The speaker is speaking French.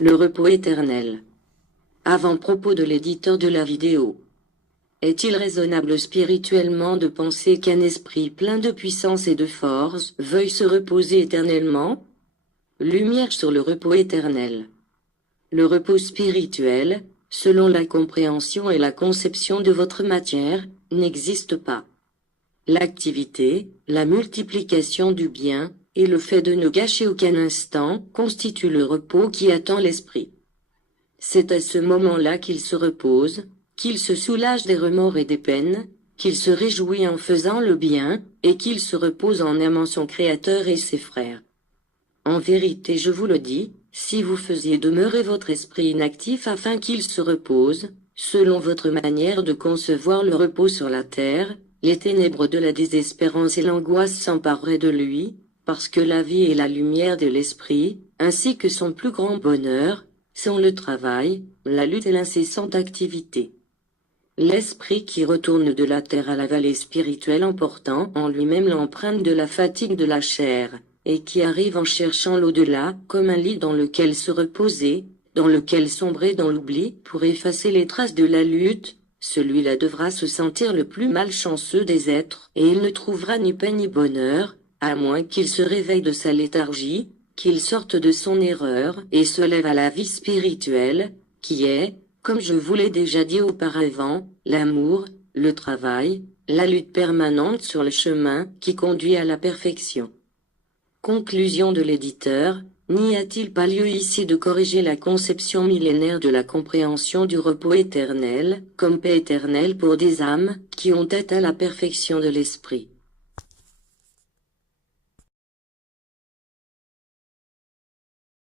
Le repos éternel. Avant-propos de l'éditeur de la vidéo. Est-il raisonnable spirituellement de penser qu'un esprit plein de puissance et de force veuille se reposer éternellement? Lumière sur le repos éternel. Le repos spirituel, selon la compréhension et la conception de votre matière, n'existe pas. L'activité, la multiplication du bien, et le fait de ne gâcher aucun instant constituent le repos qui attend l'esprit. C'est à ce moment-là qu'il se repose, qu'il se soulage des remords et des peines, qu'il se réjouit en faisant le bien, et qu'il se repose en aimant son Créateur et ses frères. En vérité, je vous le dis, si vous faisiez demeurer votre esprit inactif afin qu'il se repose, selon votre manière de concevoir le repos sur la terre, les ténèbres de la désespérance et l'angoisse s'empareraient de lui, parce que la vie et la lumière de l'esprit, ainsi que son plus grand bonheur, sont le travail, la lutte et l'incessante activité. L'esprit qui retourne de la terre à la vallée spirituelle en portant en lui-même l'empreinte de la fatigue de la chair, et qui arrive en cherchant l'au-delà comme un lit dans lequel se reposer, dans lequel sombrer dans l'oubli pour effacer les traces de la lutte, celui-là devra se sentir le plus malchanceux des êtres, et il ne trouvera ni paix ni bonheur, à moins qu'il se réveille de sa léthargie, qu'il sorte de son erreur et se lève à la vie spirituelle, qui est, comme je vous l'ai déjà dit auparavant, l'amour, le travail, la lutte permanente sur le chemin qui conduit à la perfection. Conclusion de l'éditeur, n'y a-t-il pas lieu ici de corriger la conception millénaire de la compréhension du repos éternel, comme paix éternelle pour des âmes qui ont atteint la perfection de l'esprit?